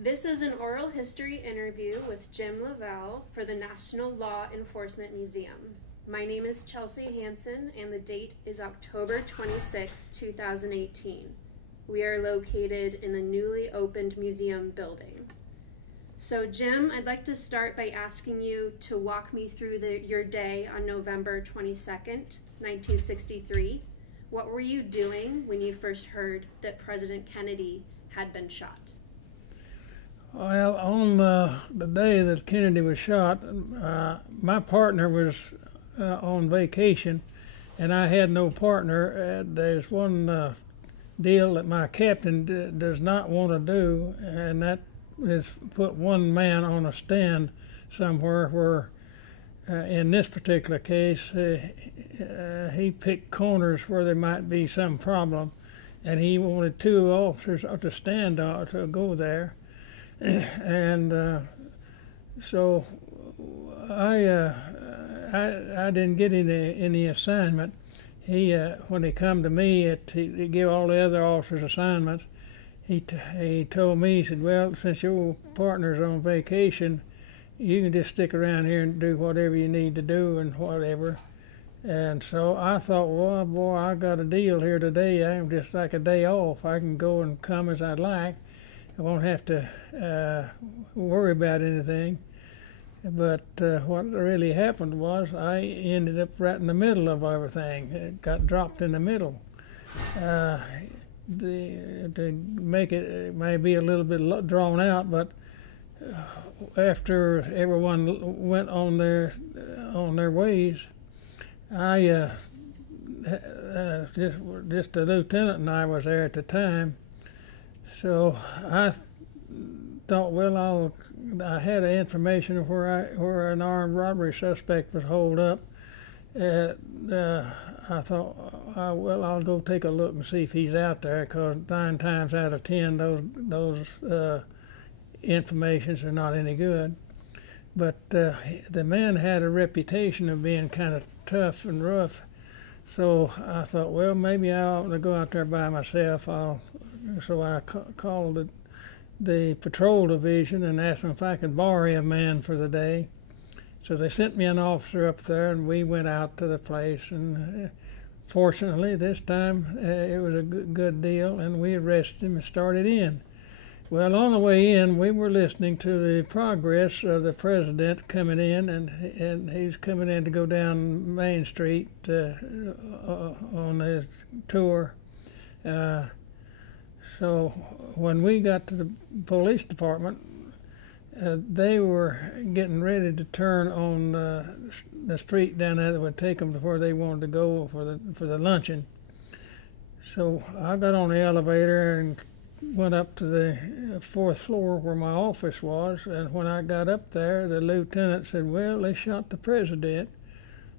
This is an oral history interview with Jim Leavelle for the National Law Enforcement Museum. My name is Chelsea Hansen, and the date is October 26, 2018. We are located in the newly opened museum building. So Jim, I'd like to start by asking you to walk me through your day on November 22nd, 1963. What were you doing when you first heard that President Kennedy had been shot? Well, on the day that Kennedy was shot, my partner was on vacation, and I had no partner. There's one deal that my captain does not want to do, and that is put one man on a stand somewhere where, in this particular case, he picked corners where there might be some problem, and he wanted two officers to stand to go there. And so I didn't get any assignment. He when he come to me, he gave all the other officers assignments. He told me, he said, well, since your partner's on vacation, you can just stick around here and do whatever you need to do and whatever. And so I thought, well, boy, I got a deal here today. I'm just like a day off. I can go and come as I'd like. I won't have to worry about anything. But what really happened was I ended up right in the middle of everything. It got dropped in the middle. To make it may be a little bit drawn out, but after everyone went on their ways, I just the lieutenant and I was there at the time. So I thought, well, I had information of where an armed robbery suspect was holed up. I thought, well, I'll go take a look and see if he's out there, because 9 times out of 10, those informations are not any good. But the man had a reputation of being kind of tough and rough. So I thought, well, maybe I ought to go out there by myself. So I called the patrol division and asked them if I could borrow a man for the day. So they sent me an officer up there, and we went out to the place. And fortunately, this time it was a good deal, and we arrested him and started in. Well, on the way in, we were listening to the progress of the president coming in, and he's coming in to go down Main Street on his tour. So when we got to the police department, they were getting ready to turn on the street down there that would take them to where they wanted to go for the luncheon. So I got on the elevator and went up to the 4th floor where my office was, and when I got up there, the lieutenant said, well, they shot the president.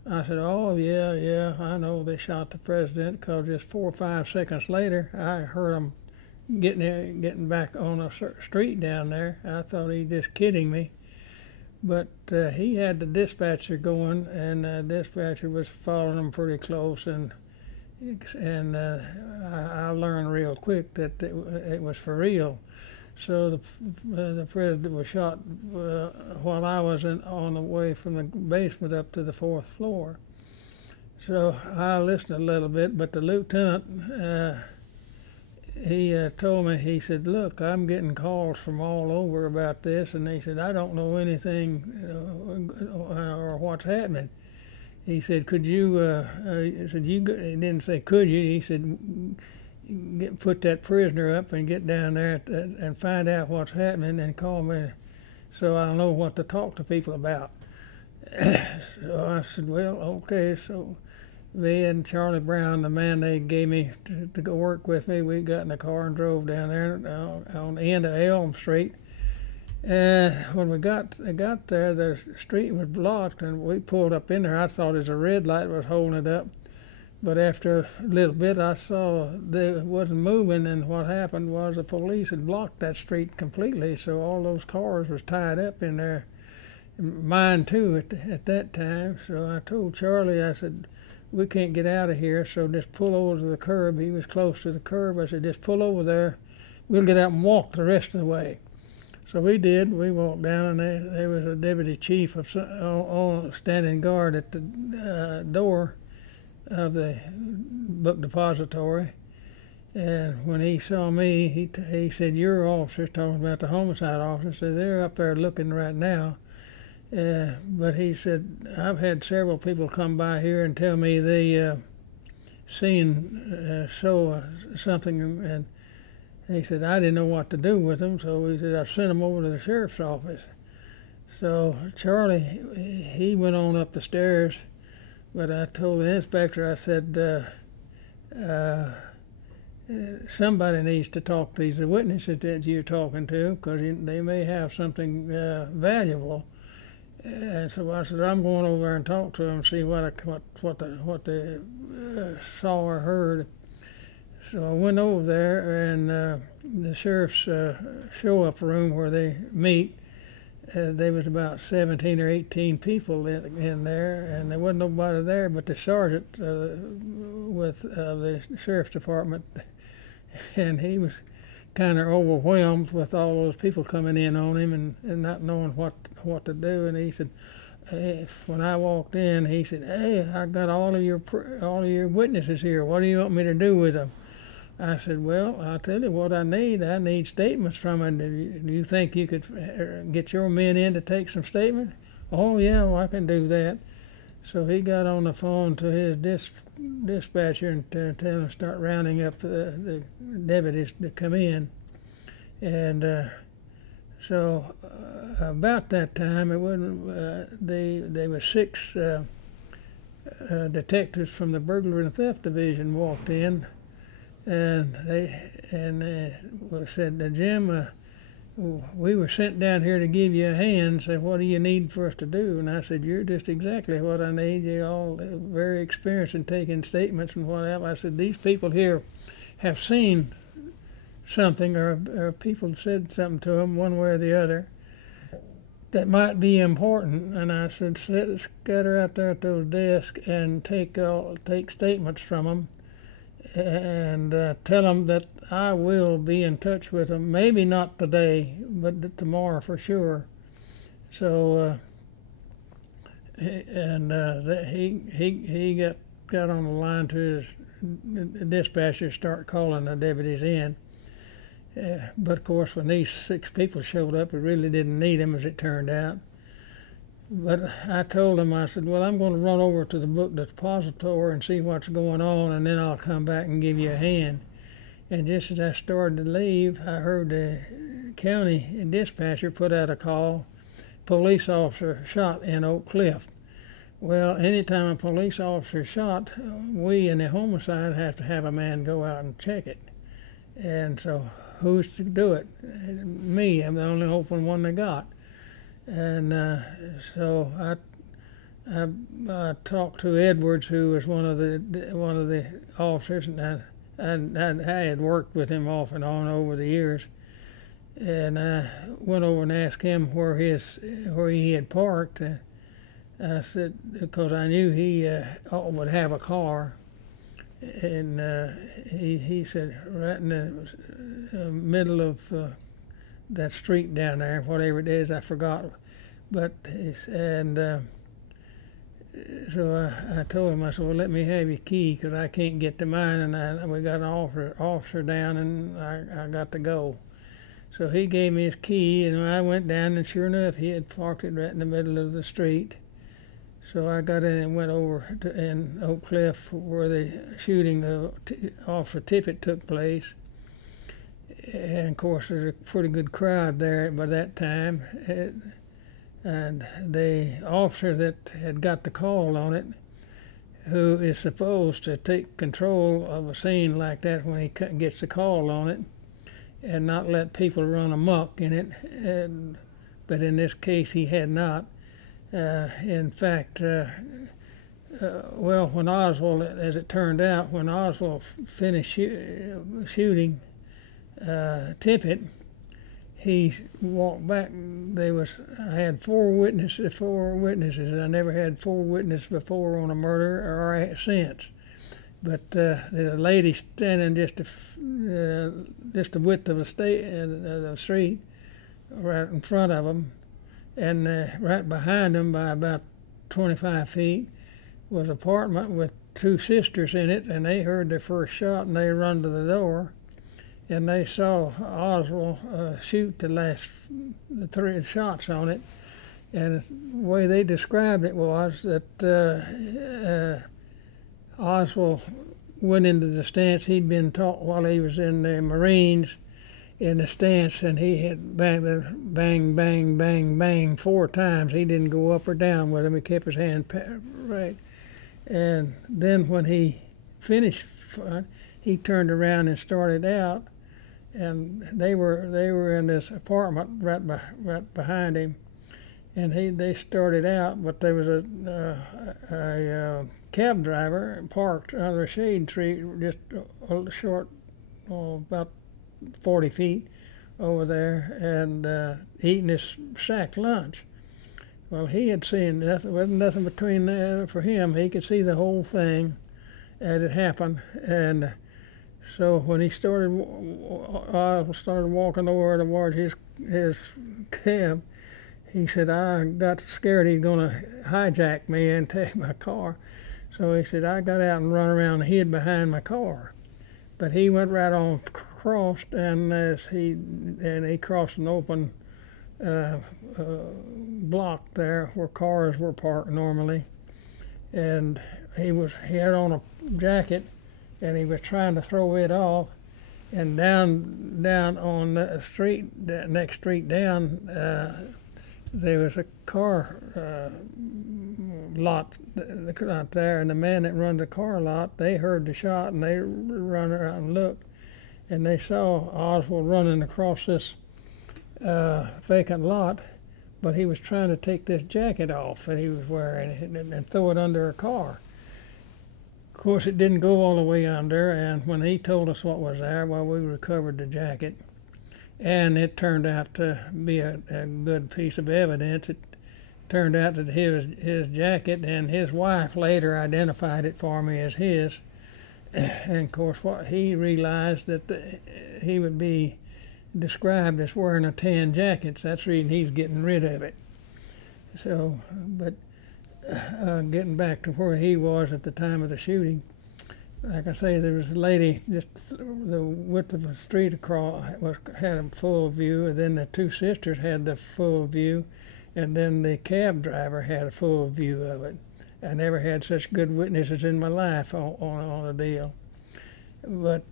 I said, oh, yeah, I know they shot the president, because just 4 or 5 seconds later, I heard them getting back on a street down there. I thought he was just kidding me. But he had the dispatcher going, and the dispatcher was following him pretty close, and I learned real quick that it was for real. So the president was shot while I was on the way from the basement up to the 4th floor. So I listened a little bit, but the lieutenant, he told me, he said, look, I'm getting calls from all over about this, and he said, I don't know anything or what's happening. He said, could you, he didn't say could you, he said, put that prisoner up and get down there and find out what's happening and call me so I'll know what to talk to people about. So I said, well, okay. So me and Charlie Brown, the man they gave me to go work with me, we got in the car and drove down there on the end of Elm Street. And when we got there, the street was blocked, and we pulled up in there. I thought it was a red light was holding it up. But after a little bit, I saw it wasn't moving, and what happened was the police had blocked that street completely, so all those cars was tied up in there. Mine too at that time. So I told Charlie, I said, we can't get out of here, so just pull over to the curb. He was close to the curb. I said, just pull over there. We'll get out and walk the rest of the way. So we did. We walked down, and there was a deputy chief standing guard at the door of the book depository. And when he saw me, he said, "Your officers," talking about the homicide officers, said, "They're up there looking right now." But he said, "I've had several people come by here and tell me they seen something," and he said, "I didn't know what to do with them," so he said, "I sent them over to the sheriff's office." So Charlie, he went on up the stairs, but I told the inspector, I said, somebody needs to talk to these witnesses that you're talking to, because they may have something valuable. And so I said, I'm going over there and talk to them, see what they saw or heard. So I went over there, and the sheriff's show-up room where they meet, there was about 17 or 18 people in there, and there wasn't nobody there but the sergeant with the sheriff's department, and he was kind of overwhelmed with all those people coming in on him and not knowing what to do. And he said, when I walked in, he said, "Hey, I got all of your witnesses here. What do you want me to do with them?" I said, "Well, I'll tell you what I need. I need statements from them. Do you think you could get your men in to take some statements?" "Oh, yeah, well, I can do that." So he got on the phone to his dispatcher and tell him to start rounding up the deputies to come in. And so about that time, it wasn't. There were 6 detectives from the burglary and theft division walked in. And they said, "Jim, we were sent down here to give you a hand. Said, what do you need for us to do?" And I said, "You're just exactly what I need. You're all very experienced in taking statements and whatever." I said, "These people here have seen something, or people said something to them one way or the other that might be important." And I said, "Scatter out there at those desks and take statements from them. And tell them that I will be in touch with them. Maybe not today, but tomorrow for sure." So he got on the line to his dispatcher, start calling the deputies in. But of course, when these 6 people showed up, we really didn't need them, as it turned out. But I told him, I said, "Well, I'm going to run over to the book depository and see what's going on, and then I'll come back and give you a hand." And just as I started to leave, I heard the county dispatcher put out a call, "Police officer shot in Oak Cliff." Well, anytime a police officer shot, we in the homicide have to have a man go out and check it. And so who's to do it? Me. I'm the only open one they got. And so I talked to Edwards, who was one of the officers, and I had worked with him off and on over the years. And I went over and asked him where he had parked. I said, because I knew he would have a car. And he said, right in the middle of that street down there, whatever it is, I forgot. But so I told him, I said, "Well, let me have your key, because I can't get to mine, and we got an officer down, and I got to go." So he gave me his key, and I went down, and sure enough, he had parked it right in the middle of the street. So I got in and went over in Oak Cliff, where the shooting of Officer Tippett took place. And of course, there's a pretty good crowd there by that time. And the officer that had got the call on it, who is supposed to take control of a scene like that when he gets the call on it, and not let people run amok in it, but in this case he had not. In fact, well, when Oswald, as it turned out, when Oswald finished shooting Tippett, he walked back. I had 4 witnesses. I never had 4 witnesses before on a murder or since. But there's a lady standing just the width of the street, right in front of them, and right behind them by about 25 feet was an apartment with two sisters in it, and they heard their first shot, and they run to the door, and they saw Oswald shoot the three shots on it. And the way they described it was that Oswald went into the stance he'd been taught while he was in the Marines, in the stance, and he hit bang, bang, bang, bang, bang 4 times. He didn't go up or down with him. He kept his hand right. And then when he finished, he turned around and started out, and they were in this apartment right behind him, and they started out, but there was a cab driver parked under a shade tree just a short, about 40 feet over there, and eating his sack lunch. Well, he had seen nothing. Wasn't nothing between there for him. He could see the whole thing as it happened, and so when he started walking over towards his cab, he said, I got scared he's going to hijack me and take my car. So he said, I got out and run around and hid behind my car. But he went right on crossed, and he crossed an open block there where cars were parked normally, and he had on a jacket, and he was trying to throw it off, and down on the street, the next street down, there was a car lot out there, and the man that runs the car lot, they heard the shot, and they run around and looked, and they saw Oswald running across this vacant lot, but he was trying to take this jacket off that he was wearing and throw it under a car. Of course, it didn't go all the way under, and when he told us what was there, well, we recovered the jacket, and it turned out to be a good piece of evidence. It turned out that his jacket, and his wife later identified it for me as his, and of course what he realized that he would be described as wearing a tan jacket. So that's the reason he's getting rid of it. So, but getting back to where he was at the time of the shooting, like I say, there was a lady just the width of the street across had a full view, and then the two sisters had the full view, and then the cab driver had a full view of it. I never had such good witnesses in my life on a deal. But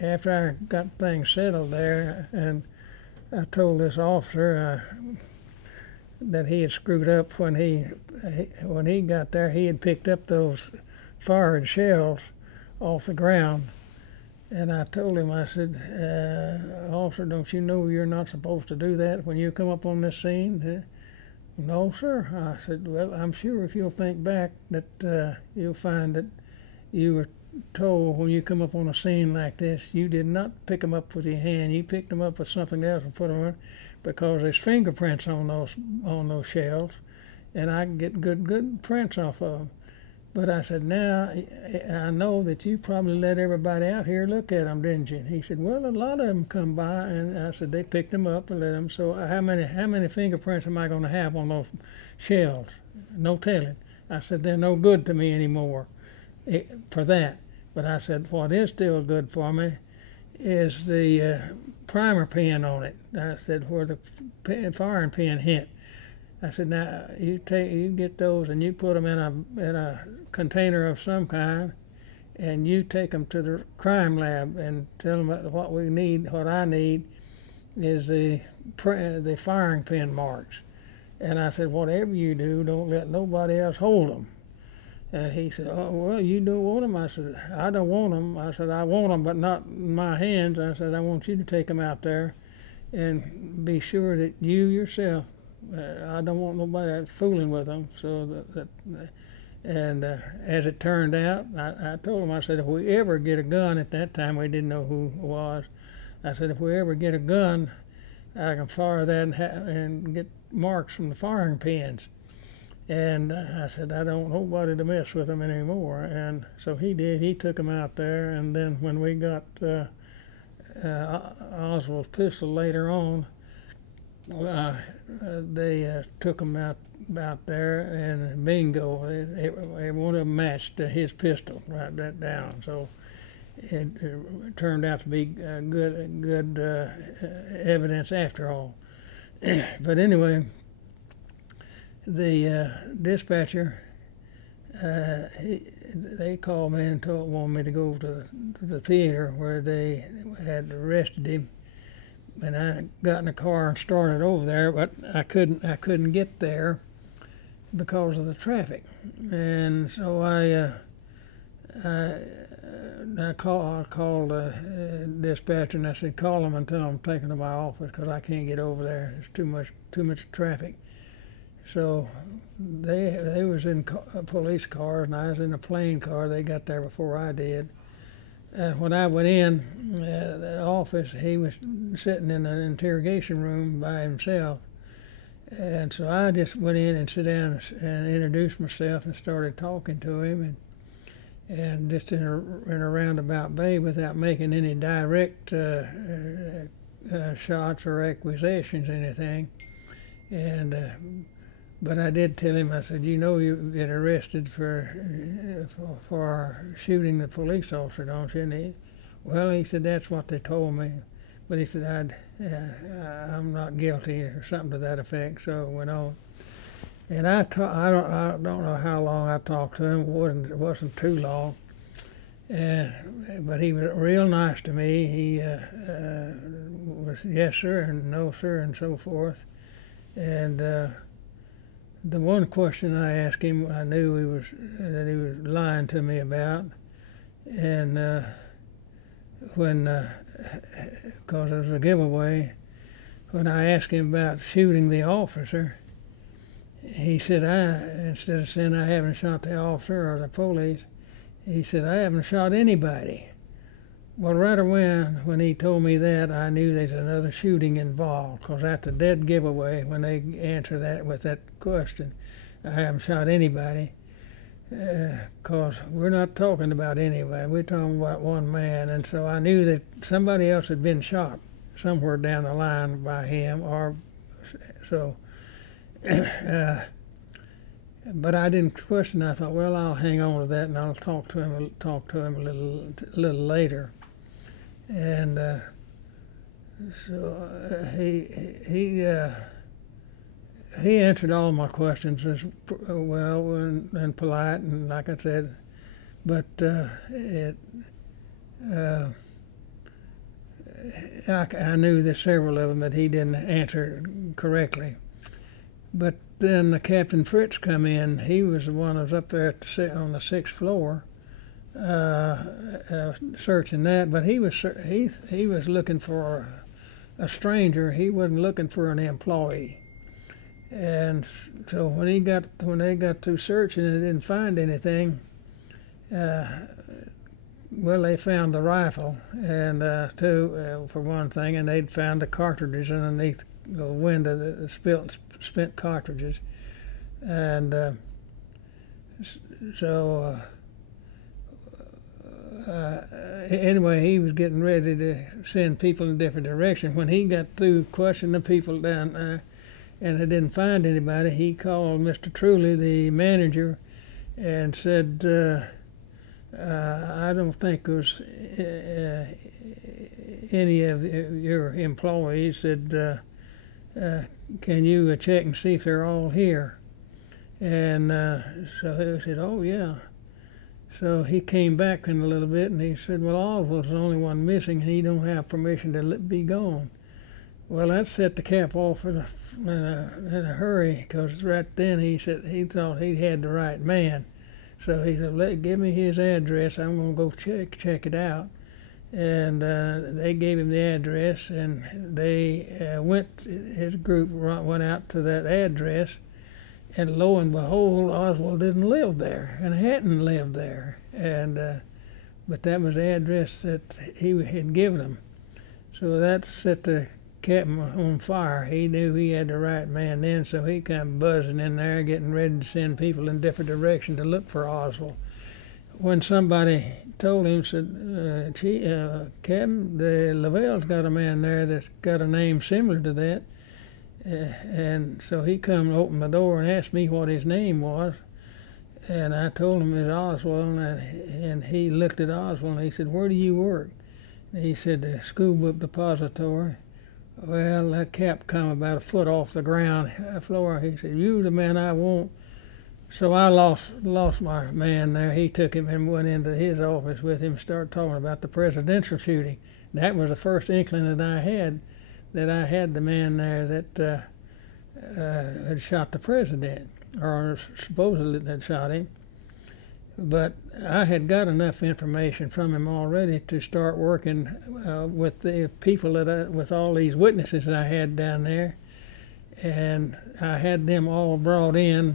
after I got things settled there, and I told this officer that he had screwed up when he got there. He had picked up those fired shells off the ground, and I told him, I said, officer, don't you know you're not supposed to do that when you come up on this scene? No, sir. I said, well, I'm sure if you'll think back that you'll find that you were told when you come up on a scene like this, you did not pick them up with your hand. You picked them up with something else and put them on, because there's fingerprints on those shells, and I can get good prints off of them. But I said, now I know that you probably let everybody out here look at them, didn't you? He said, well, a lot of them come by, and I said they picked them up and let them. So how many fingerprints am I going to have on those shells? No telling. I said they're no good to me anymore for that. But I said what is still good for me is the primer pin on it. I said where the firing pin hit. I said, now you get those and you put them in a container of some kind, and you take them to the crime lab and tell them what we need. What I need is the firing pin marks. And I said, whatever you do, don't let nobody else hold them. And he said, oh, well, you don't want them? I said, I don't want them. I said, I want them, but not in my hands. I said, I want you to take them out there and be sure that you yourself, I don't want nobody fooling with them. So as it turned out, I told him, I said, if we ever get a gun, at that time we didn't know who it was, I said, if we ever get a gun, I can fire that and get marks from the firing pins. And I said, I don't want nobody to mess with them anymore. And so he did. He took them out there. And then when we got Oswald's pistol later on, they took him out there, and bingo, one of them matched his pistol right that down. So it turned out to be good evidence after all. But anyway, the dispatcher, they called me and wanted me to go to the theater where they had arrested him. And I got in the car and started over there, but I couldn't get there because of the traffic. And so I called dispatcher, and I said, call them and tell them I'm taking to my office because I can't get over there. There's too much traffic. So they was in police cars, and I was in a plane car. They got there before I did. When I went in the office, he was sitting in an interrogation room by himself. And so I just went in and sat down and introduced myself and started talking to him, and just in a roundabout way without making any direct shots or accusations or anything. But I did tell him, I said, you get arrested for shooting the police officer, don't you? And he said, that's what they told me. But he said, I'm not guilty or something to that effect. So it went on. And I don't know how long I talked to him. It wasn't too long. But he was real nice to me. He was yes, sir, and no, sir, and so forth. And the one question I asked him, I knew that he was lying to me about, and because it was a giveaway, when I asked him about shooting the officer, he said, instead of saying I haven't shot the officer or the police, he said, I haven't shot anybody. Well, right away when he told me that, I knew there's another shooting involved, because that's a dead giveaway when they answer that with that question. I haven't shot anybody, because we're not talking about anybody. We're talking about one man, and so I knew that somebody else had been shot somewhere down the line by him, or so. But I didn't question. I thought, well, I'll hang on to that, and I'll talk to him a little later. And so he answered all my questions as well and polite, and like I said, but I knew that several of them that he didn't answer correctly. But then Captain Fritz come in. He was the one that was up there on the 6th floor. Searching that, but he was looking for a stranger. He wasn't looking for an employee. And so when they got through searching and they didn't find anything, well, they found the rifle, and for one thing, and they'd found the cartridges underneath the window, the spent cartridges, and so. Anyway, he was getting ready to send people in a different direction. When he got through questioning the people down there and they didn't find anybody, he called Mr. Truly, the manager, and said, I don't think it was any of your employees. Said, can you check and see if they're all here? And so he said, oh, yeah. So he came back in a little bit, and he said, well, Oswald's the only one missing, and he don't have permission to be gone. Well, that set the cap off in a hurry, because right then he said he thought he had the right man. So he said, give me his address. I'm going to go check it out. And they gave him the address, and his group went out to that address. And lo and behold, Oswald didn't live there and hadn't lived there. And but that was the address that he had given them. So that set the captain on fire. He knew he had the right man then, so he come buzzing in there, getting ready to send people in different directions to look for Oswald. When somebody told him, said, Captain, the Leavelle's got a man there that's got a name similar to that. And so he come and opened the door and asked me what his name was. And I told him it's Oswald, and he looked at Oswald and he said, "Where do you work?" And he said, "The school book depository." Well, that cap come about a foot off the ground floor. He said, "You the man I want." So I lost my man there. He took him and went into his office with him and started talking about the presidential shooting. That was the first inkling that I had the man there that had shot the president, or supposedly had shot him. But I had got enough information from him already to start working with the people with all these witnesses that I had down there, and I had them all brought in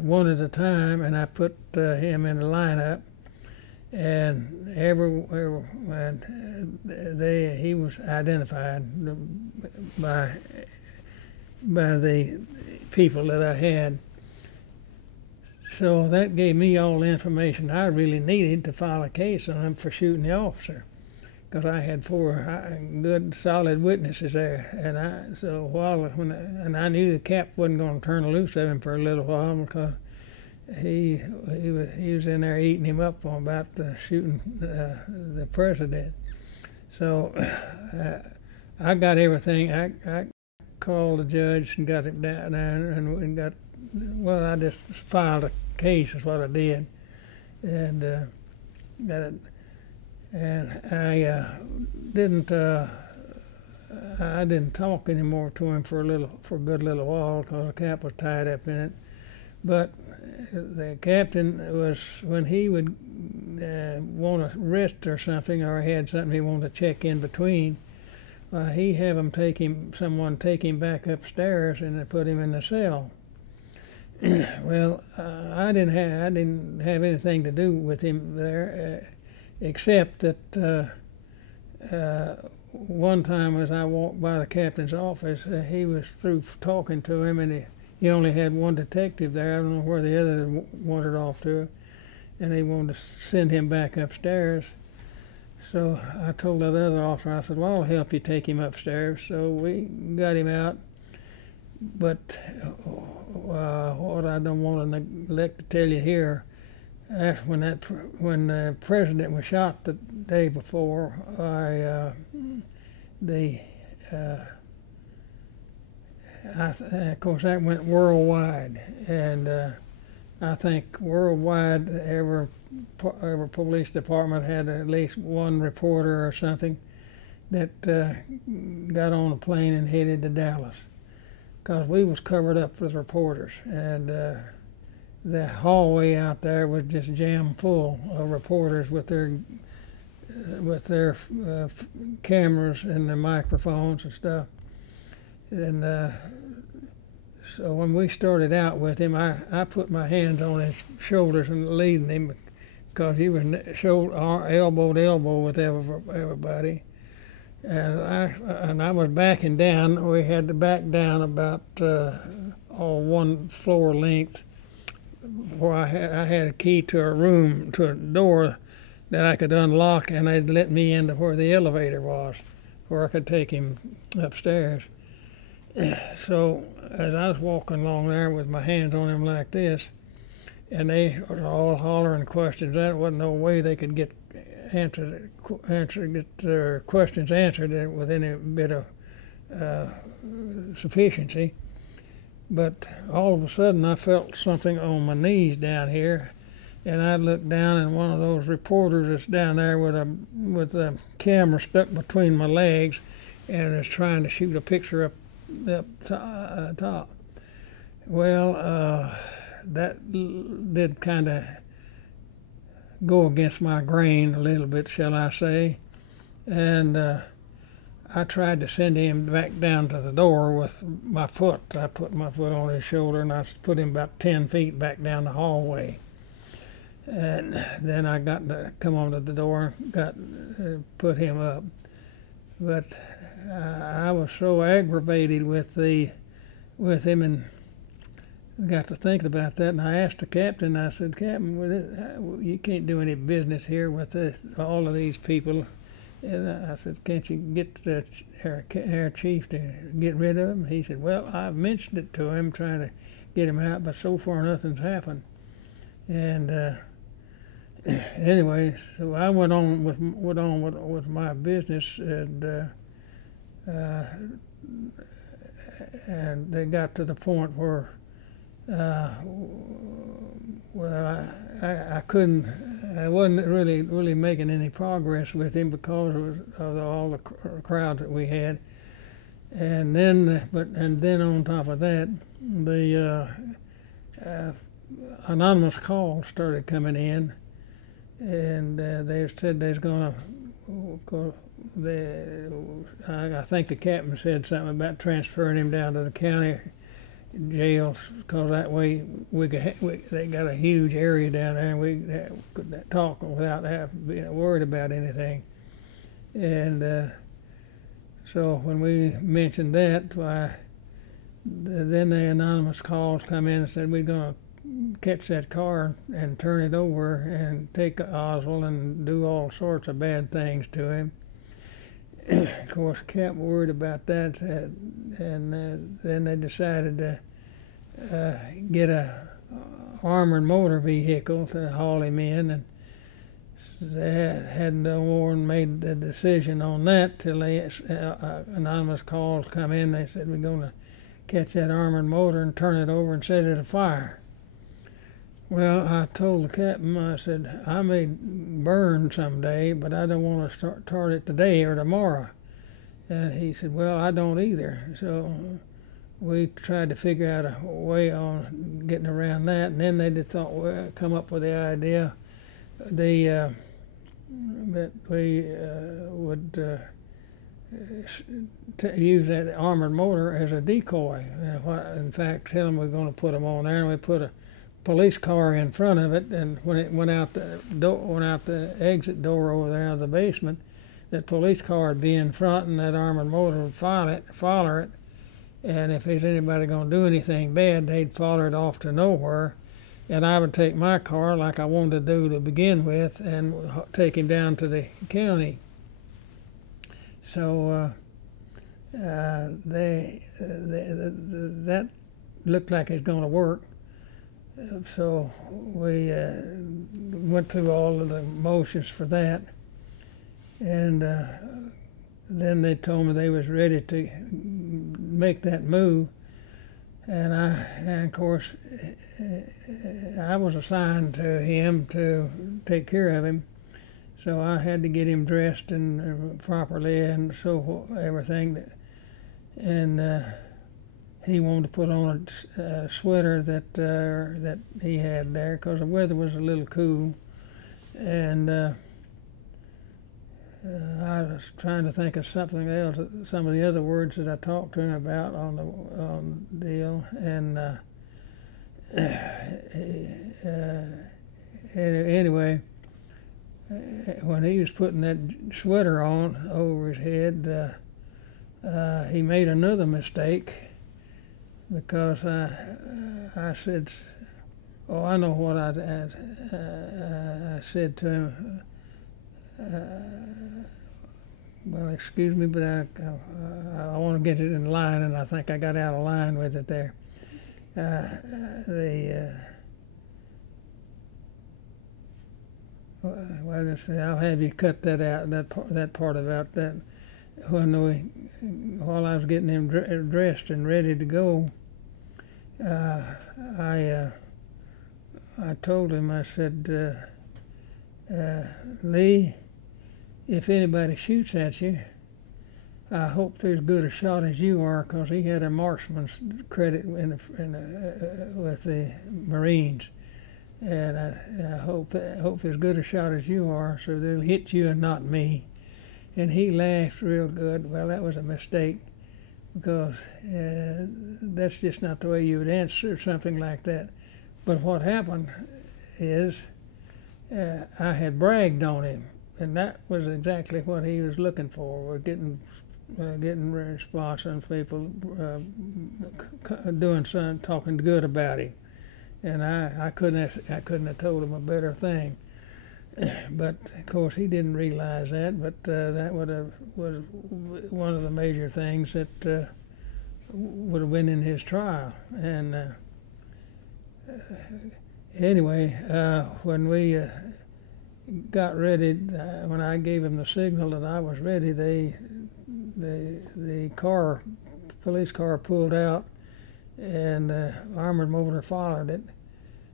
one at a time, and I put him in the lineup, and he was identified by the people that I had. So that gave me all the information I really needed to file a case on him for shooting the officer, because I had 4 good, solid witnesses there. And I knew the cap wasn't going to turn loose of him for a little while, because he was in there eating him up on about shooting the president. So I got everything. I called the judge and got it down there, and got. Well, I just filed a case is what I did, and got it. And I didn't talk anymore to him for a good little while, because the cap was tied up in it. But the captain was, when he would want to rest or something, or had something he wanted to check in between, he have someone take him back upstairs and put him in the cell. Well, I didn't have anything to do with him there, except that one time as I walked by the captain's office, he was through talking to him, and he only had one detective there. I don't know where the other wandered off to, and they wanted to send him back upstairs. So I told that other officer, I said, "Well, I'll help you take him upstairs." So we got him out. But what I don't want to neglect to tell you here, when the president was shot the day before, of course that went worldwide, and I think worldwide every police department had at least one reporter or something that got on a plane and headed to Dallas, because we was covered up with reporters, and the hallway out there was just jam full of reporters with their cameras and their microphones and stuff. And so when we started out with him, I put my hands on his shoulders and leading him, because he was elbow to elbow with everybody. And I was backing down. We had to back down about 1 floor length, where I had a key to a door that I could unlock, and they'd let me into where the elevator was, where I could take him upstairs. So as I was walking along there with my hands on him like this, and they were all hollering questions, there wasn't no way they could get their questions answered with any bit of sufficiency. But all of a sudden I felt something on my knees down here, and I looked down, and one of those reporters that's down there with a camera stuck between my legs and is trying to shoot a picture up top. Well, that did kind of go against my grain a little bit, shall I say, and I tried to send him back down to the door with my foot. I put my foot on his shoulder, and I put him about 10 feet back down the hallway. And then I got to come onto the door, put him up. But I was so aggravated with him, and got to thinking about that, and I asked the captain, I said, "Captain, you can't do any business here with all of these people And I said, can't you get the our chief to get rid of him? He said, well, I've mentioned it to him, trying to get him out, but so far nothing's happened. And anyway, so I went on with my business, and they got to the point where, well, I wasn't really making any progress with him because of all the crowds that we had, and then on top of that, the anonymous calls started coming in, and they said they was gonna. I think the captain said something about transferring him down to the county jails, because that way they got a huge area down there, and we could talk without being worried about anything. And so when we mentioned that, then the anonymous calls come in and said we're going to catch that car and turn it over and take Oswald and do all sorts of bad things to him. Of course, Cap worried about that, and then they decided to get a armored motor vehicle to haul him in, and they hadn't done more and made the decision on that till anonymous calls come in. They said we're going to catch that armored motor and turn it over and set it afire. Well, I told the captain, I said, I may burn someday, but I don't want to start it today or tomorrow. And he said, well, I don't either. So we tried to figure out a way on getting around that, and then they just thought, well, come up with the idea that we would use that armored motor as a decoy. In fact, tell them we're going to put them on there, and we put a police car in front of it, and when it went out the exit door over there out of the basement, that police car would be in front, and that armored motor would follow it, and if there's anybody going to do anything bad, they'd follow it off to nowhere, and I would take my car like I wanted to do to begin with and take him down to the county. So that looked like it's going to work. So we went through all of the motions for that, and then they told me they was ready to make that move, and of course I was assigned to him to take care of him, so I had to get him dressed and properly and so everything, and he wanted to put on a sweater that he had there because the weather was a little cool, and I was trying to think of something else, some of the other words that I talked to him about on the deal, and anyway, when he was putting that sweater on over his head, he made another mistake. Because I said, oh, I know what I said to him. Well, excuse me, but I want to get it in line, and I think I got out of line with it there. Well, I'll have you cut that out, that part about that. While I was getting him dressed and ready to go, I told him, I said, Lee, if anybody shoots at you, I hope they're as good a shot as you are, because he had a marksman's credit with the Marines, and I hope they're as good a shot as you are, so they'll hit you and not me. And he laughed real good. Well, that was a mistake, because that's just not the way you would answer something like that. But what happened is I had bragged on him, and that was exactly what he was looking for. We're getting response from people doing something, talking good about him, and I couldn't have told him a better thing. But of course he didn't realize that. But that was one of the major things that would have been in his trial. And anyway, when we got ready, when I gave him the signal that I was ready, the police car pulled out, and armored motor followed it.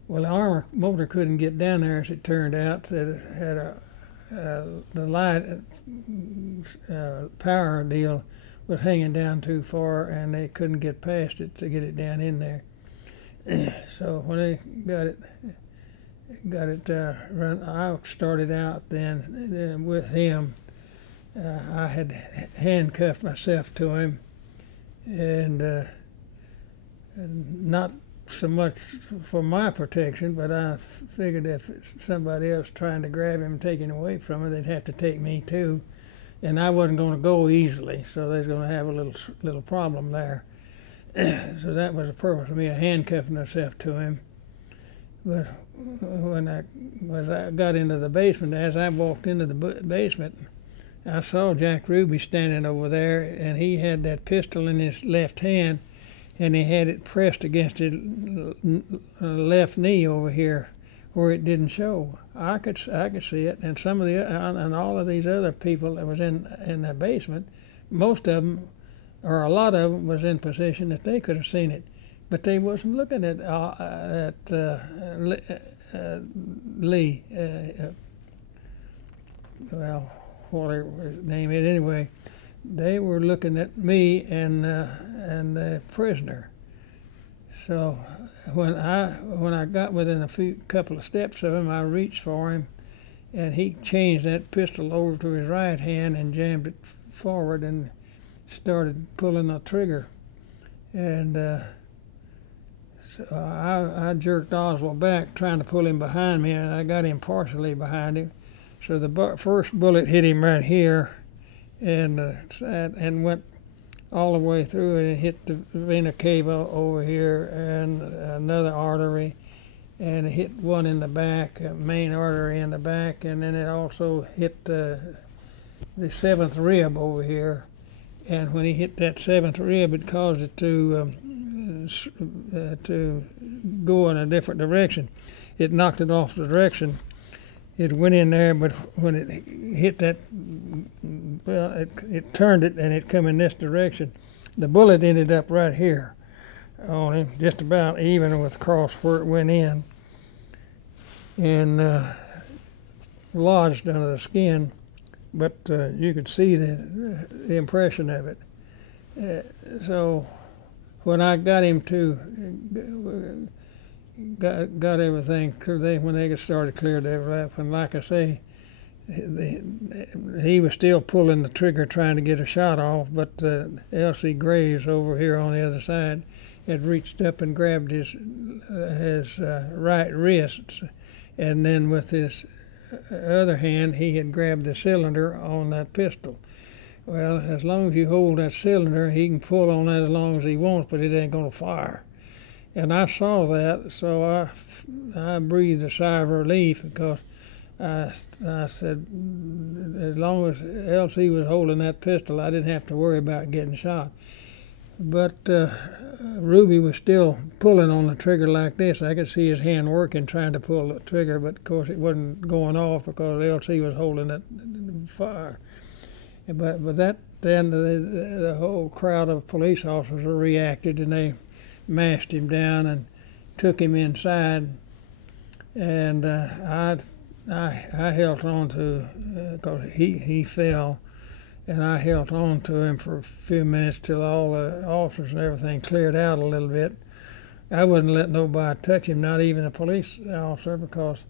Well, the armored motor couldn't get down there, as it turned out. It had the light power deal was hanging down too far, and they couldn't get past it to get it down in there. So when they got it run, I started out then with him. I had handcuffed myself to him, and not so much for my protection, but I figured if somebody else trying to grab him and take him away from him, they'd have to take me too. And I wasn't going to go easily, so they was going to have a little problem there. So that was the purpose of me handcuffing myself to him. But when I got into the basement, as I walked into the basement, I saw Jack Ruby standing over there, and he had that pistol in his left hand, and he had it pressed against his left knee over here, where it didn't show. I could see it, and some of and all of these other people that was in the basement, most of them, or a lot of them, was in position that they could have seen it, but they wasn't looking at Lee. Well, whatever his name is, anyway. They were looking at me and the prisoner. So when I got within a couple of steps of him, I reached for him, and he changed that pistol over to his right hand and jammed it forward and started pulling the trigger. And so I jerked Oswald back, trying to pull him behind me, and I got him partially behind him. So the first bullet hit him right here, and went all the way through, and it hit the vena cava over here and another artery, and it hit one in the back, a main artery in the back, and then it also hit the seventh rib over here. And when he hit that seventh rib, it caused it to go in a different direction. It knocked it off the direction. It went in there, but when it hit that, well, it turned it, and it come in this direction. The bullet ended up right here on him, just about even with across where it went in, and lodged under the skin, but you could see the impression of it. So when I got him got everything, when they started cleared everything up, and like I say, he was still pulling the trigger trying to get a shot off, but Elsie Graves over here on the other side had reached up and grabbed his right wrist, and then with his other hand he had grabbed the cylinder on that pistol. Well, as long as you hold that cylinder, he can pull on that as long as he wants, but it ain't going to fire. And I saw that, so I breathed a sigh of relief, because I said, as long as LC was holding that pistol, I didn't have to worry about getting shot. But Ruby was still pulling on the trigger like this. I could see his hand working, trying to pull the trigger, but of course it wasn't going off because LC was holding it fire. But then the whole crowd of police officers reacted, and they mashed him down and took him inside, and I held on to, because he fell, and I held on to him for a few minutes till all the officers and everything cleared out a little bit. I wouldn't let nobody touch him, not even a police officer, because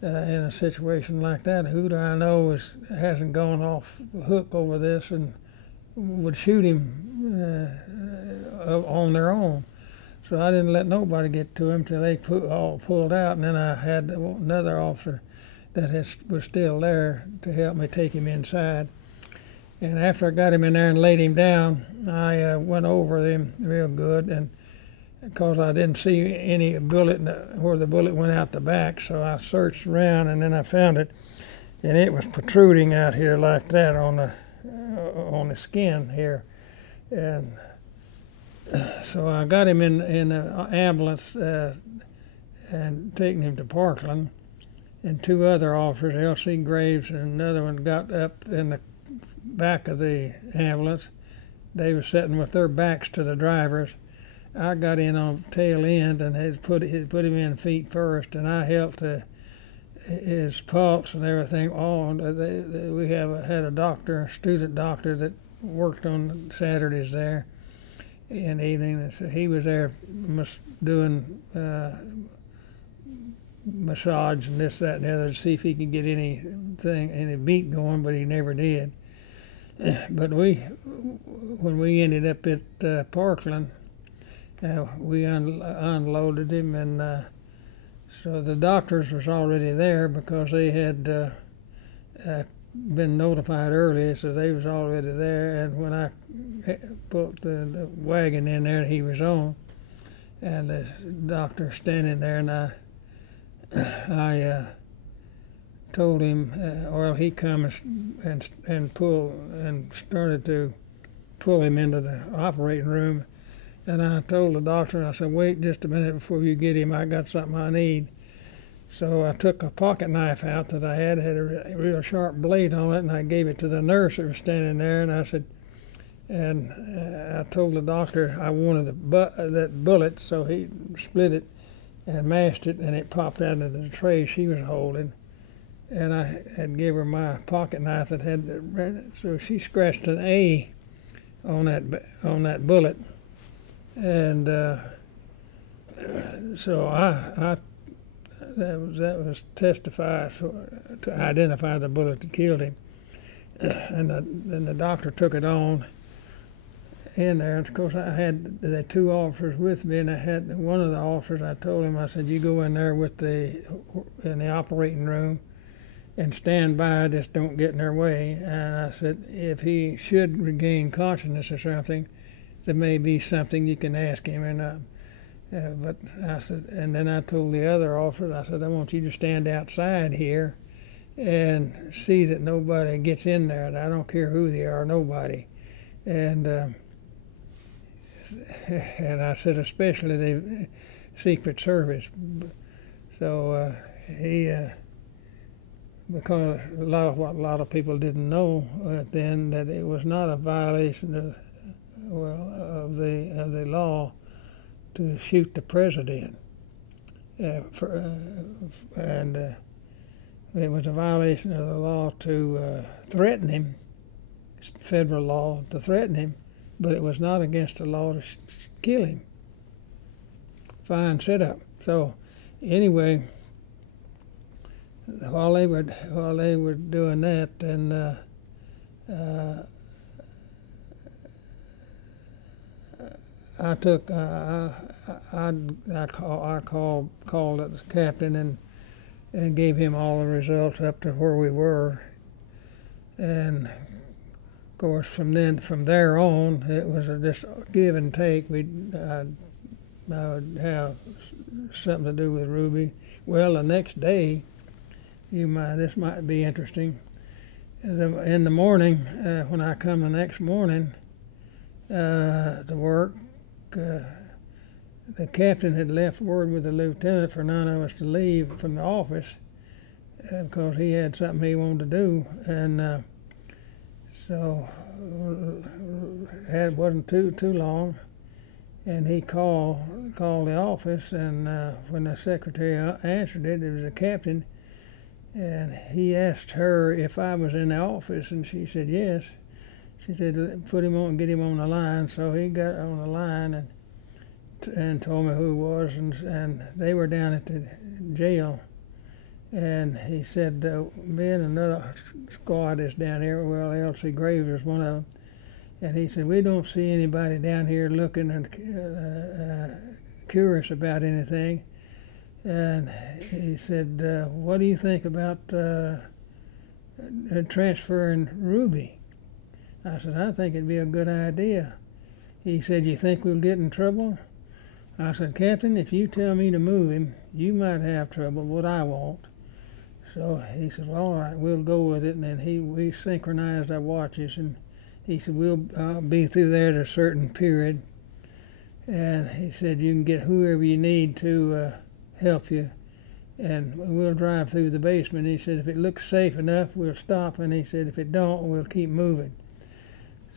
in a situation like that, who do I know hasn't gone off the hook over this and would shoot him on their own. So I didn't let nobody get to him till they all pulled out, and then I had another officer that was still there to help me take him inside. And after I got him in there and laid him down, I went over him real good, and because I didn't see any bullet where the bullet went out the back. So I searched around, and then I found it, and it was protruding out here like that on the skin here. And so I got him in an ambulance and taken him to Parkland. And two other officers, L.C. Graves and another one, got up in the back of the ambulance. They were sitting with their backs to the drivers. I got in on the tail end and had put him in feet first, and I held to his pulse and everything. We had a doctor, a student doctor that worked on Saturdays there in the evening. So he was there doing massage and this, that, and the other to see if he could get any beat going, but he never did. But when we ended up at Parkland, we unloaded him, and so the doctors was already there because they had been notified earlier, so they was already there. And when I put the wagon in there, he was on, and the doctor standing there, and I told him, he come and pull and started to pull him into the operating room. And I told the doctor, I said, wait just a minute before you get him. I got something I need. So I took a pocket knife out that I had a real sharp blade on it, and I gave it to the nurse that was standing there. And I said, I told the doctor I wanted that bullet, so he split it and mashed it, and it popped out of the tray she was holding. And I had give her my pocket knife that had so she scratched an A on that bullet, and so that was testified to identify the bullet that killed him, and then the doctor took it on in there. And of course, I had the two officers with me, and I had one of the officers. I told him, I said, you go in there in the operating room and stand by, just don't get in their way. And I said, if he should regain consciousness or something, there may be something you can ask him. And but I said, and then I told the other officer, I said, I want you to stand outside here and see that nobody gets in there. And I don't care who they are, nobody. And I said, especially the Secret Service. So he. Because a lot of people didn't know then that it was not a violation of the law to shoot the president, and it was a violation of the law to threaten him, federal law to threaten him, but it was not against the law to kill him. Fine setup. So anyway. While they were doing that, and I called the captain and gave him all the results up to where we were, and of course from there on it was just give and take. I would have something to do with Ruby. Well, the next day. This might be interesting. In the morning, when I come the next morning to work, the captain had left word with the lieutenant for none of us to leave from the office because he had something he wanted to do, and so it wasn't too long, and he called the office, and when the secretary answered it, it was the captain. And he asked her if I was in the office, and she said yes. She said, put him on, get him on the line. So he got on the line and told me who it was, and they were down at the jail. And he said, me and another squad is down here. Well, L.C. Graves was one of them. And he said, we don't see anybody down here looking and curious about anything. And he said, what do you think about transferring Ruby? I said, I think it'd be a good idea. He said, you think we'll get in trouble? I said, Captain, if you tell me to move him, you might have trouble, but I won't. So he said, well, all right, we'll go with it. And then we synchronized our watches, and he said, we'll be through there at a certain period. And he said, you can get whoever you need to help you, and we'll drive through the basement. He said, if it looks safe enough, we'll stop. And he said, if it don't, we'll keep moving.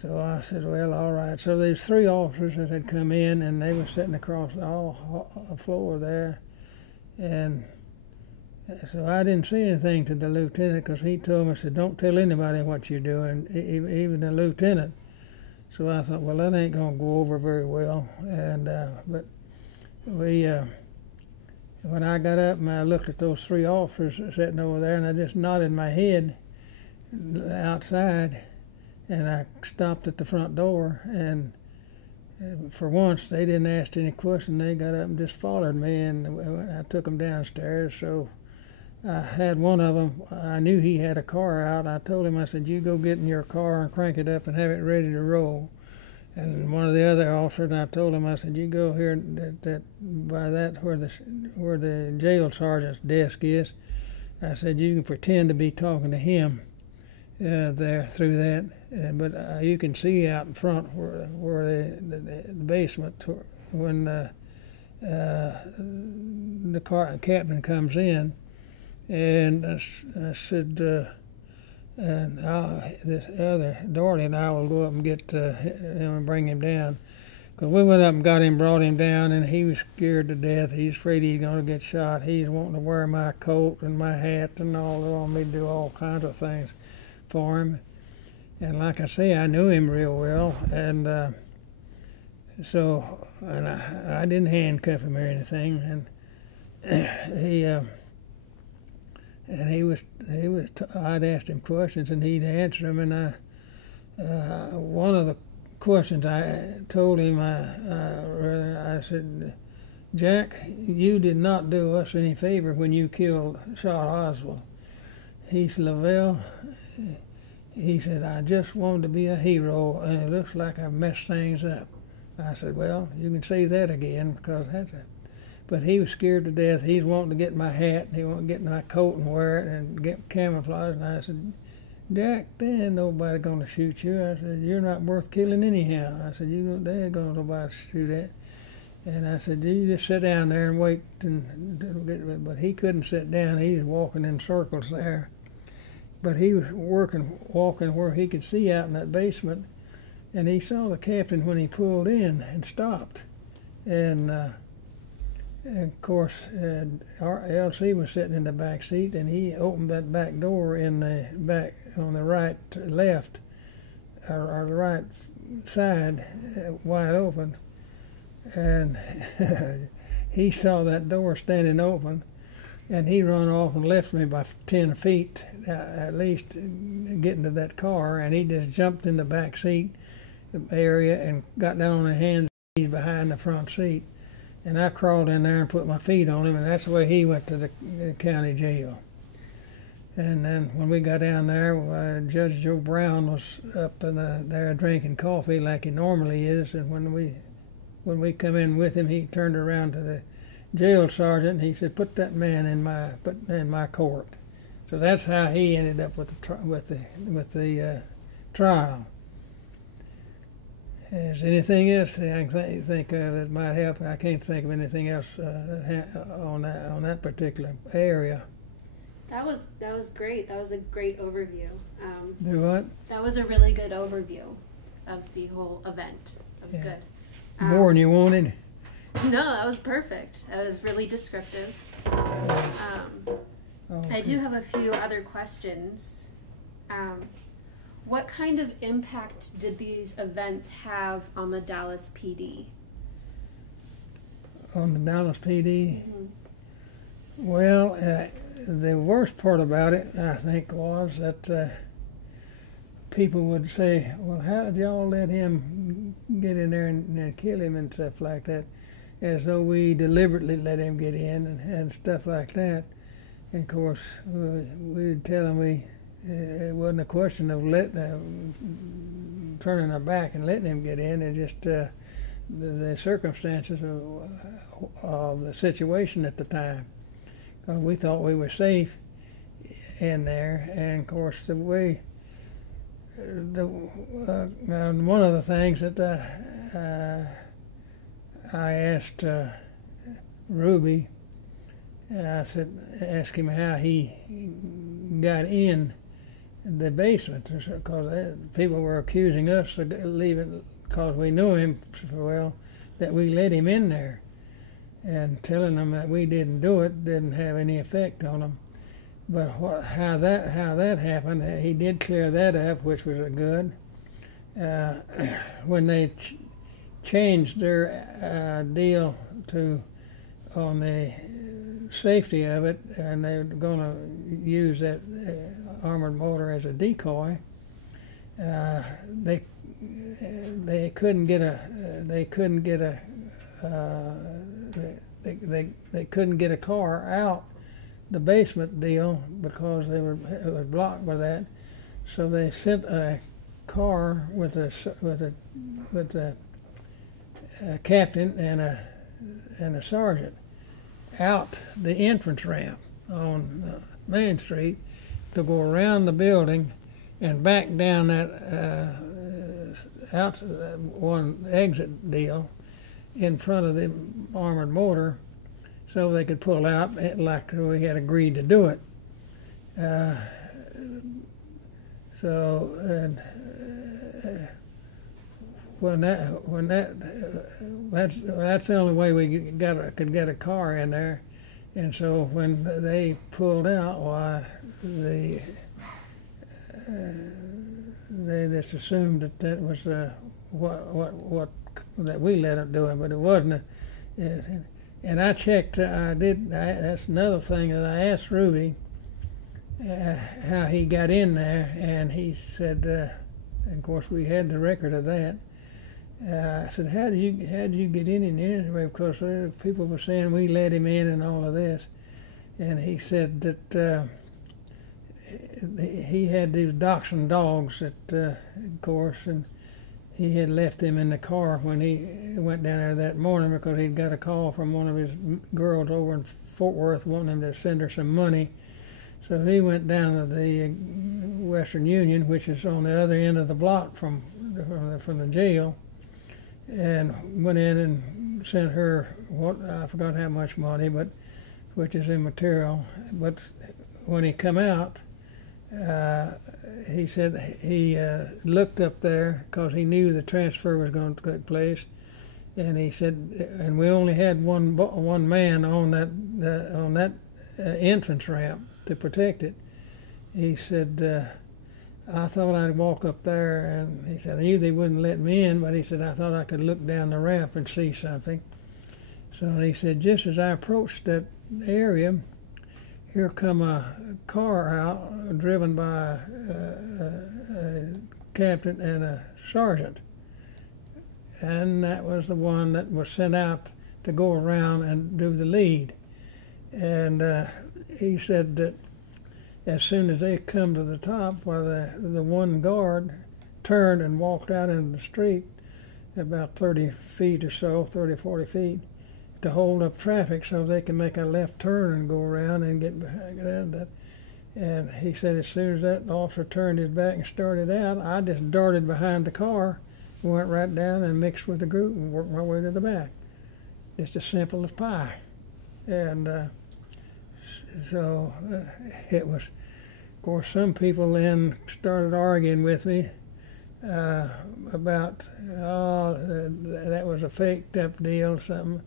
So I said, well, all right. So there's 3 officers that had come in, and they were sitting across the floor there. And so I didn't say anything to the lieutenant, because he told me, said, don't tell anybody what you're doing, even the lieutenant. So I thought, well, that ain't going to go over very well. And but when I got up and I looked at those 3 officers sitting over there, and I just nodded my head outside, and I stopped at the front door, and for once they didn't ask any question. They got up and just followed me, and I took them downstairs. So I had one of them, I knew he had a car out. I told him, I said, you go get in your car and crank it up and have it ready to roll. And one of the other officers, I told him, I said, you go here where the jail sergeant's desk is. I said, you can pretend to be talking to him there through that, but you can see out in front where the basement, when the captain comes in. And I said, and this other, Dorothy and I will go up and get him and bring him down. Because we went up and brought him down, and he was scared to death. He's afraid he's going to get shot. He's wanting to wear my coat and my hat and all. They want me to do all kinds of things for him. And like I say, I knew him real well. And I didn't handcuff him or anything. And I'd asked him questions, and he'd answer them. And one of the questions I told him, I said, Jack, you did not do us any favor when you shot Oswald. He said, Leavelle, he said, I just wanted to be a hero, and it looks like I messed things up. I said, well, you can say that again, because that's it. But he was scared to death. He's wanting to get my hat, and he wanted to get my coat and wear it and get camouflage. And I said, Jack, there ain't nobody going to shoot you. I said, you're not worth killing anyhow. I said, there ain't going to nobody shoot at. And I said, you just sit down there and wait. But he couldn't sit down. He was walking in circles there. But he was walking where he could see out in that basement. And he saw the captain when he pulled in and stopped. And of course, LC was sitting in the back seat, and he opened that back door in the back on the left or the right side, wide open. And he saw that door standing open, and he run off and left me by 10 feet at least getting to that car, and he just jumped in the back seat area and got down on his hands and knees behind the front seat. And I crawled in there and put my feet on him, and that's the way he went to the county jail. And then when we got down there, Judge Joe Brown was up in there drinking coffee like he normally is. And when we come in with him, he turned around to the jail sergeant and he said, "Put that man in my court." So that's how he ended up with the trial. Is anything else I can think of that might help? I can't think of anything else on that particular area. That was great. That was a great overview. Do what? That was a really good overview of the whole event. That was good. More than you wanted? No, that was perfect. That was really descriptive. Okay. I do have a few other questions. What kind of impact did these events have on the Dallas PD? On the Dallas PD? Mm-hmm. Well, the worst part about it, I think, was that people would say, "Well, how did y'all let him get in there and kill him and stuff like that?" As though we deliberately let him get in and stuff like that. And of course, we'd tell them it wasn't a question of turning our back and letting him get in. It just the circumstances of the situation at the time. We thought we were safe in there, and of course one of the things that I asked Ruby, asked him how he got in the basement, because people were accusing us of leaving, because we knew him so well, that we let him in there, and telling them that we didn't do it didn't have any effect on him. But how that happened, he did clear that up, which was good. When they changed their deal on the safety of it, and they were going to use that armored motor as a decoy, they couldn't get a car out the basement deal because it was blocked by that. So they sent a car with a captain and a sergeant out the entrance ramp on Main Street to go around the building and back down that one exit deal in front of the armored motor, so they could pull out like we had agreed to do it. That's the only way we could get a car in there, and so when they pulled out, why they just assumed that was what that we let them do it, but it wasn't. And I checked. That's another thing that I asked Ruby how he got in there, and he said, and of course we had the record of that. I said, how did you get in there anyway? Because people were saying we let him in and all of this, and he said that he had these dachshund dogs that, of course, and he had left them in the car when he went down there that morning because he'd got a call from one of his girls over in Fort Worth wanting him to send her some money. So he went down to the Western Union, which is on the other end of the block from the jail, and went in and sent her I forgot how much money, but which is immaterial. But when he come out, he said he looked up there because he knew the transfer was going to take place, and he said, and we only had one man on that entrance ramp to protect it. He said, I thought I'd walk up there, and he said, I knew they wouldn't let me in, but he said, I thought I could look down the ramp and see something. So he said, just as I approached that area, here come a car out driven by a captain and a sergeant. And that was the one that was sent out to go around and do the lead. And he said that as soon as they come to the top, while the one guard turned and walked out into the street about 30 feet or so, 30, 40 feet, to hold up traffic so they can make a left turn and go around and get around that. And he said as soon as that officer turned his back and started out, I just darted behind the car, went right down and mixed with the group and worked my way to the back. Just as simple as pie. And so it was, of course, some people then started arguing with me about, that was a faked up deal or something.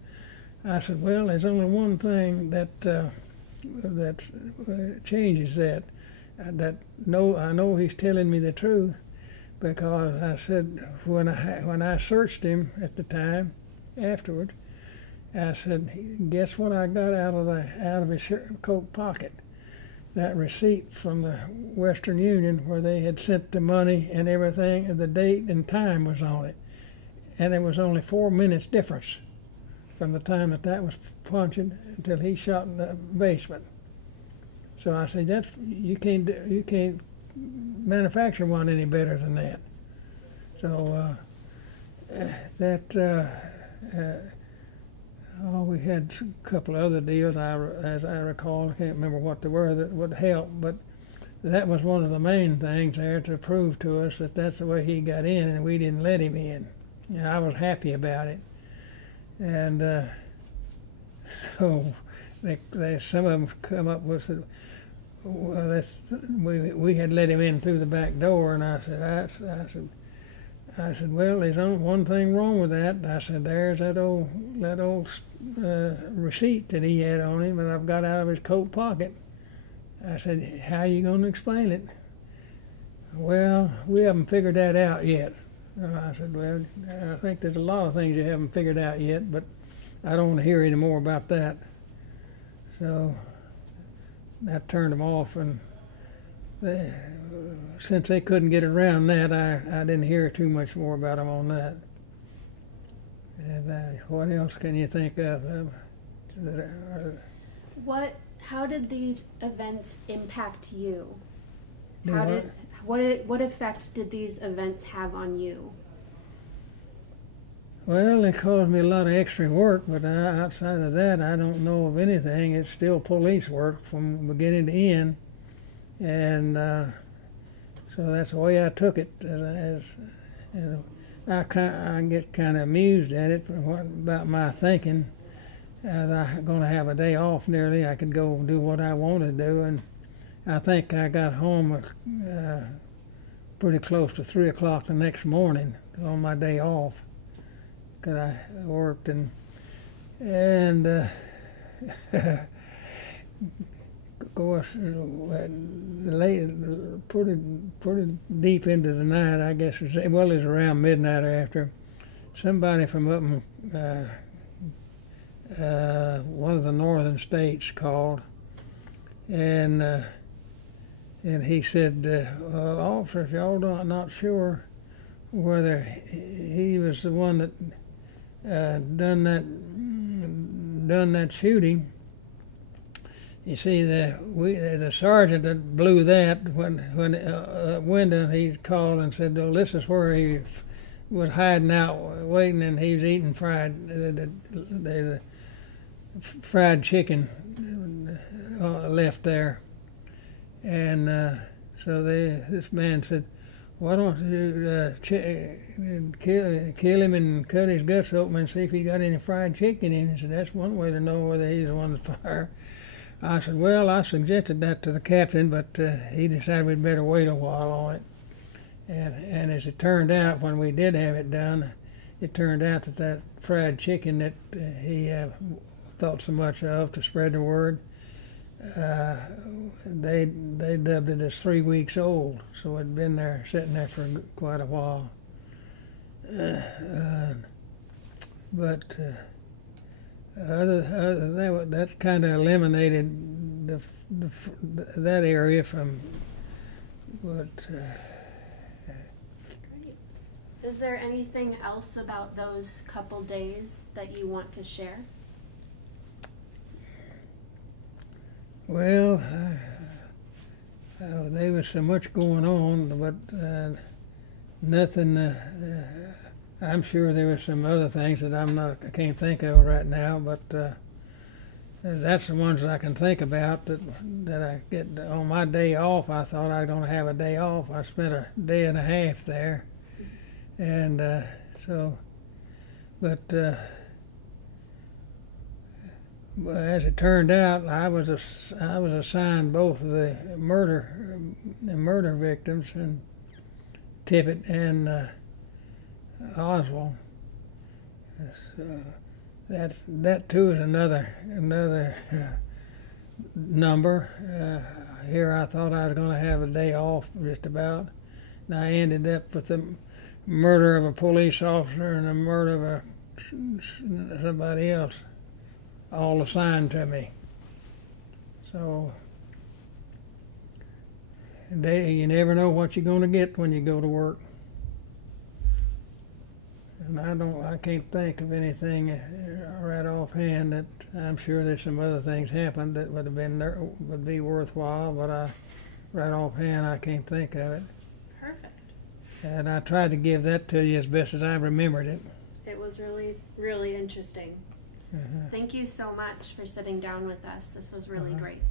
I said, well, there's only one thing that changes that. I know he's telling me the truth, because I said when I searched him at the time, afterwards, I said, guess what I got out of his coat pocket? That receipt from the Western Union where they had sent the money and everything, and the date and time was on it, and it was only 4 minutes difference from the time that was punched until he shot in the basement. So I said, you can't manufacture one any better than that. So we had a couple of other deals, as I recall. I can't remember what they were that would help, but that was one of the main things there to prove to us that that's the way he got in, and we didn't let him in. And I was happy about it. And so some of them come up with, well, we had let him in through the back door, and I said, well, there's only one thing wrong with that. I said, there's that old receipt that he had on him, and I've got out of his coat pocket. I said, how are you going to explain it? Well, we haven't figured that out yet. I said, well, I think there's a lot of things you haven't figured out yet, but I don't want to hear any more about that. So that turned them off, and since they couldn't get around that, I didn't hear too much more about them on that. And what else can you think of? How did these events impact you? What effect did these events have on you? Well, they caused me a lot of extra work, but outside of that, I don't know of anything. It's still police work from beginning to end, and so that's the way I took it. I get kind of amused at it about my thinking. I'm going to have a day off nearly. I could go do what I want to do, and I think I got home pretty close to 3 o'clock the next morning on my day off, because I worked and of course, late, pretty deep into the night, I guess. It was around midnight or after. Somebody from up in one of the northern states called, and he said, well, officers, y'all not sure whether he was the one that done that shooting. You see, the sergeant that blew that when window, he called and said, "Oh, this is where he was hiding out, waiting, and he was eating the fried chicken left there." And so this man said, "Why don't you kill him and cut his guts open and see if he got any fried chicken in him?" He said, "That's one way to know whether he's the one that's fired." I said, well, I suggested that to the captain, but he decided we'd better wait a while on it. And as it turned out, when we did have it done, it turned out that fried chicken that he thought so much of to spread the word, they dubbed it as 3 weeks old, so it'd been there, sitting there for quite a while. That kind of eliminated that area from what. Great. Is there anything else about those couple days that you want to share? Well, there was so much going on, but nothing. I'm sure there were some other things that I can't think of right now, but that's the ones that I can think about that I get on my day off. I thought I was going to have a day off. I spent a day and a half there, and but as it turned out, I was assigned both of the murder victims, and Tippett and Oswald. That too is another number. Here I thought I was going to have a day off just about, and I ended up with the murder of a police officer and the murder of somebody else, all assigned to me. So you never know what you're going to get when you go to work. And I can't think of anything right offhand. That I'm sure there's some other things happened that would be worthwhile, but right offhand I can't think of it. Perfect. And I tried to give that to you as best as I remembered it. It was was really, really interesting. Uh-huh. Thank you so much for sitting down with us. This was really Uh-huh. great.